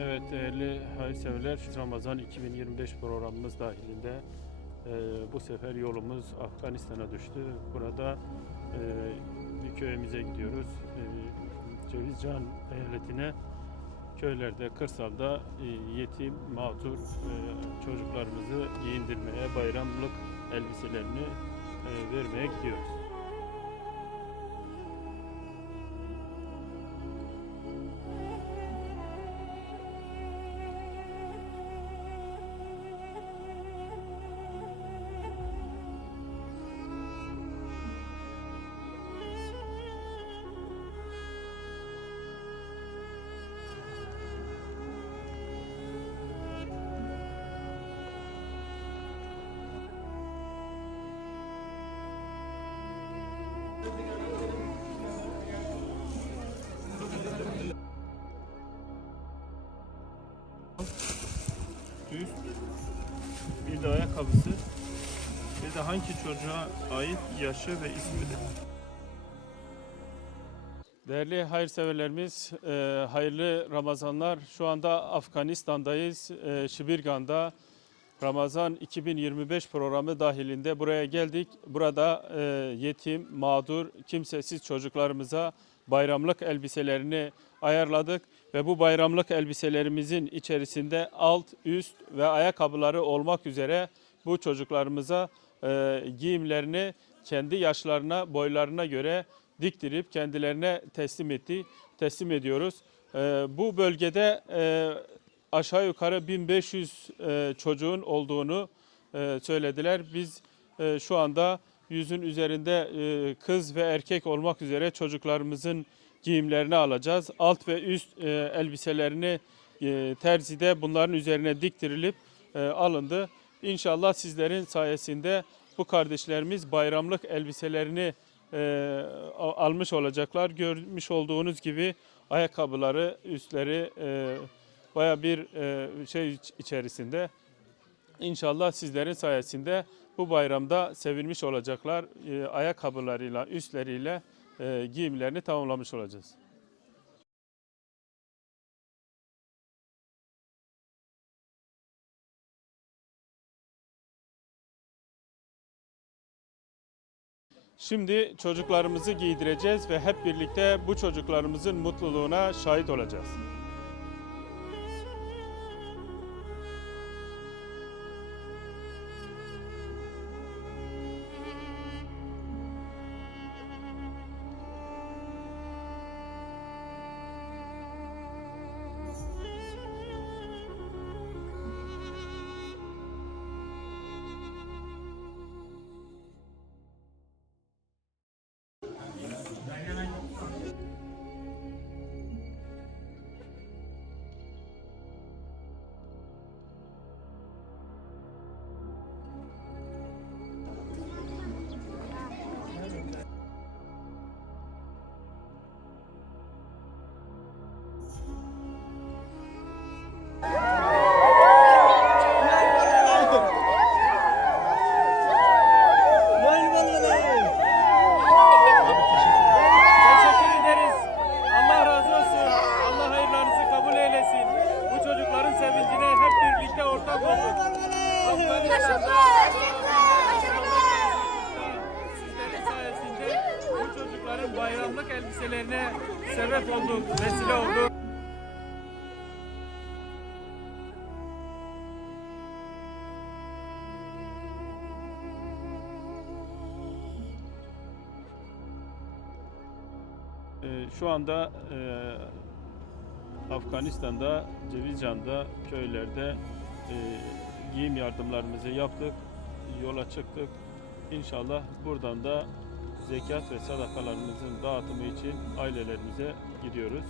Evet değerli hayırseverler Ramazan 2025 programımız dahilinde e, bu sefer yolumuz Afganistan'a düştü. Burada e, bir köyümüze gidiyoruz. E, Cevizcan eyaletine köylerde, kırsalda e, yetim, mağdur e, çocuklarımızı giyindirmeye, bayramlık elbiselerini e, vermeye gidiyoruz. Üst, bir de ayakkabısı, bir de hangi çocuğa ait yaşı ve ismidir. Değerli hayırseverlerimiz, e, hayırlı Ramazanlar. Şu anda Afganistan'dayız, e, Şibirgan'da. Ramazan 2025 programı dahilinde buraya geldik. Burada e, yetim, mağdur, kimsesiz çocuklarımıza bayramlık elbiselerini ayarladık ve bu bayramlık elbiselerimizin içerisinde alt, üst ve ayakkabıları olmak üzere bu çocuklarımıza e, giyimlerini kendi yaşlarına, boylarına göre diktirip kendilerine teslim etti, teslim ediyoruz. E, bu bölgede e, aşağı yukarı 1500 e, çocuğun olduğunu e, söylediler. Biz e, şu anda yüzün üzerinde kız ve erkek olmak üzere çocuklarımızın giyimlerini alacağız. Alt ve üst elbiselerini e, terzide bunların üzerine diktirilip alındı. İnşallah sizlerin sayesinde bu kardeşlerimiz bayramlık elbiselerini almış olacaklar. Görmüş olduğunuz gibi ayakkabıları, üstleri e, baya bir e, şey iç- içerisinde. İnşallah sizlerin sayesinde bu bayramda sevilmiş olacaklar. E, ayakkabılarıyla, üstleriyle e, giyimlerini tamamlamış olacağız. Şimdi çocuklarımızı giydireceğiz ve hep birlikte bu çocuklarımızın mutluluğuna şahit olacağız. Çocukların bayramlık elbiselerine sebep olduk, vesile olduk. Şu anda e, Afganistan'da, Cevizcan'da, köylerde e, giyim yardımlarımızı yaptık, yola çıktık. İnşallah buradan da zekat ve sadakalarımızın dağıtımı için ailelerimize gidiyoruz.